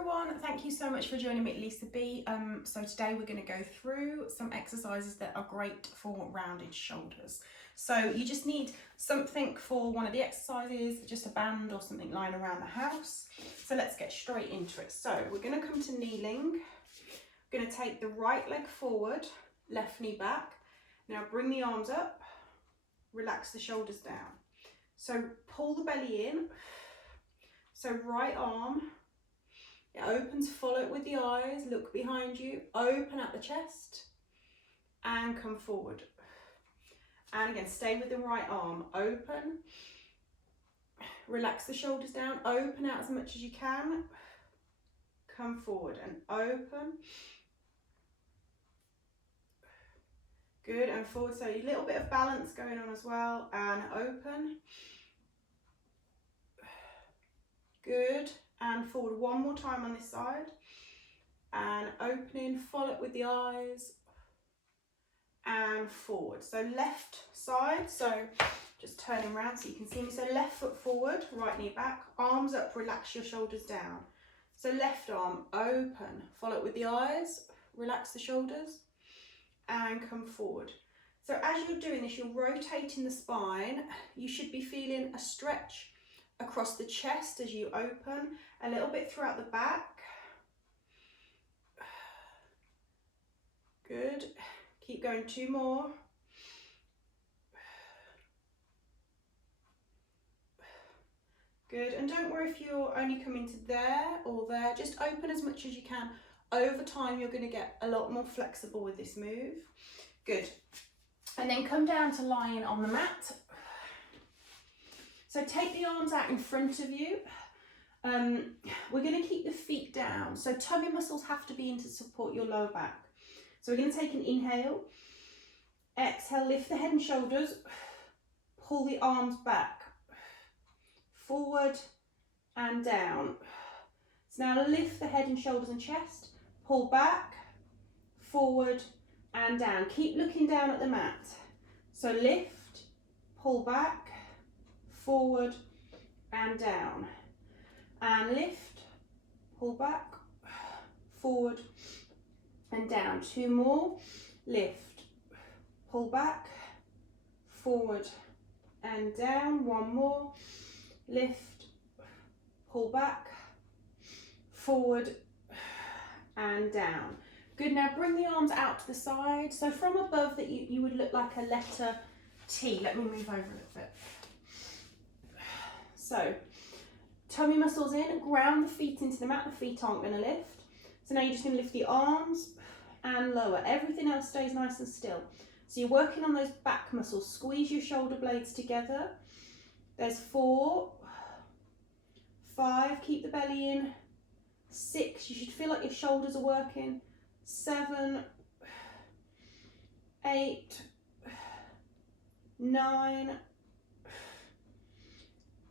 everyone, thank you so much for joining me, Lisa B. So today we're going to go through some exercises that are great for rounded shoulders. So you just need something for one of the exercises, just a band or something lying around the house. So let's get straight into it. So we're going to come to kneeling. We're going to take the right leg forward, left knee back. Now bring the arms up, relax the shoulders down. So pull the belly in. So right arm, it opens, follow it with the eyes, look behind you, open at the chest and come forward. And again, stay with the right arm, open, relax the shoulders down, open out as much as you can, come forward and open. Good, and forward, so a little bit of balance going on as well, and open. Good, and forward one more time on this side, and opening, follow it with the eyes, and forward. So left side, so just turning around so you can see me. So left foot forward, right knee back, arms up, relax your shoulders down. So left arm open, follow it with the eyes, relax the shoulders, and come forward. So as you're doing this, you're rotating the spine. You should be feeling a stretch across the chest as you open, a little bit throughout the back. Good. Keep going, two more. Good, and don't worry if you're only coming to there or there, just open as much as you can. Over time, you're going to get a lot more flexible with this move. Good. And then come down to lying on the mat. So take the arms out in front of you. We're going to keep the feet down. So tummy muscles have to be in to support your lower back. So we're going to take an inhale. Exhale, lift the head and shoulders. Pull the arms back. Forward and down. So now lift the head and shoulders and chest. Pull back, forward and down. Keep looking down at the mat. So lift, pull back, forward and down, and lift, pull back, forward and down. Two more. Lift, pull back, forward and down. One more. Lift, pull back, forward and down. Good. Now bring the arms out to the side. So from above that you would look like a letter T. Let me move over a little bit. So, tummy muscles in, ground the feet into the mat, the feet aren't going to lift. So now you're just going to lift the arms and lower. Everything else stays nice and still. So you're working on those back muscles. Squeeze your shoulder blades together. There's 4, 5, keep the belly in. 6, you should feel like your shoulders are working. 7, 8, 9,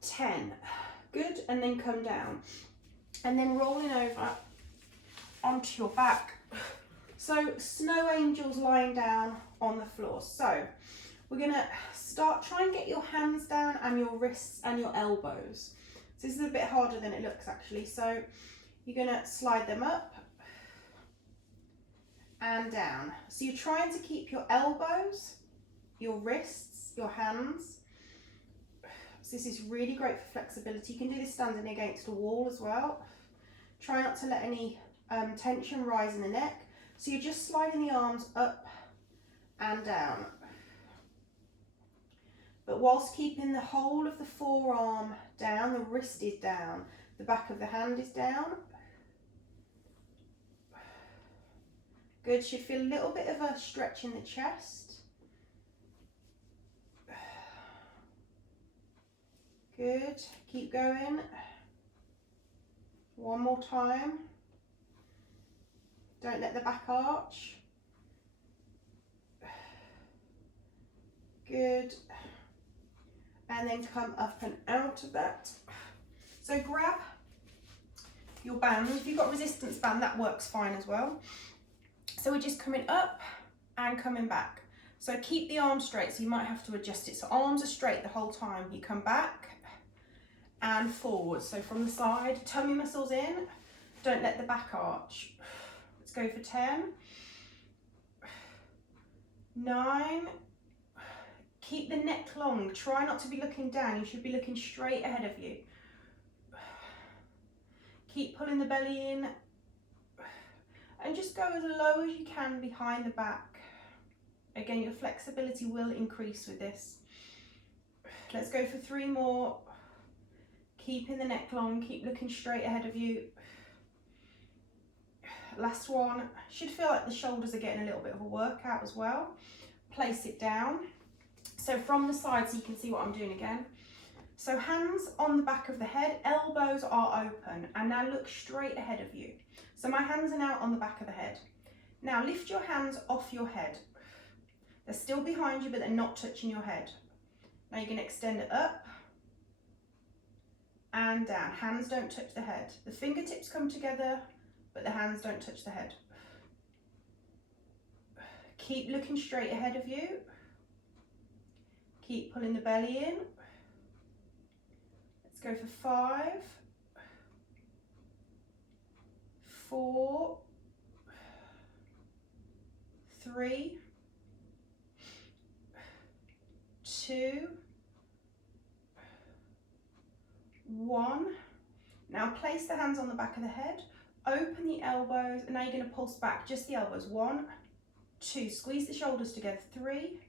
10. Good, and then come down. And then rolling over onto your back. So snow angels lying down on the floor. So we're going to start, try and get your hands down and your wrists and your elbows. So this is a bit harder than it looks actually. So you're going to slide them up and down. So you're trying to keep your elbows, your wrists, your hands. So this is really great for flexibility. You can do this standing against a wall as well. Try not to let any tension rise in the neck. So you're just sliding the arms up and down. But whilst keeping the whole of the forearm down, the wrist is down, the back of the hand is down. Good, should feel a little bit of a stretch in the chest. Good, keep going. One more time. Don't let the back arch. Good. And then come up and out of that. So grab your band. If you've got a resistance band, that works fine as well. So we're just coming up and coming back. So keep the arms straight, so you might have to adjust it. So arms are straight the whole time. You come back and forward. So from the side, tummy muscles in, Don't let the back arch. Let's go for 10, 9. Keep the neck long. Try not to be looking down. You should be looking straight ahead of you. Keep pulling the belly in. And just go as low as you can behind the back. Again, your flexibility will increase with this. Let's go for 3 more. Keeping the neck long. Keep looking straight ahead of you. Last one. Should feel like the shoulders are getting a little bit of a workout as well. Place it down. So from the side, so you can see what I'm doing again. So hands on the back of the head, elbows are open, and now look straight ahead of you. So my hands are now on the back of the head. Now lift your hands off your head. They're still behind you, but they're not touching your head. Now you're going to extend it up and down. Hands don't touch the head. The fingertips come together, but the hands don't touch the head. Keep looking straight ahead of you. Keep pulling the belly in. Let's go for 5, 4, 3, 2, 1. Now place the hands on the back of the head. Open the elbows, and now you're going to pulse back, just the elbows. 1, 2, squeeze the shoulders together. 3,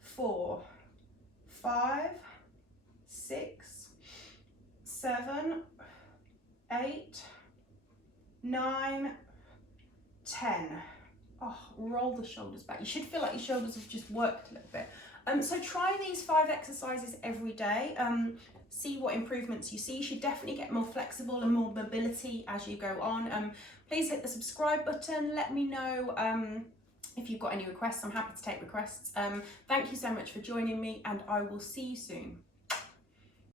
4, 5, 6, 7, 8, 9, 10. Oh, roll the shoulders back. You should feel like your shoulders have just worked a little bit. So try these 5 exercises every day. See what improvements you see. You should definitely get more flexible and more mobility as you go on. Please hit the subscribe button. Let me know if you've got any requests. I'm happy to take requests. Thank you so much for joining me, and I will see you soon.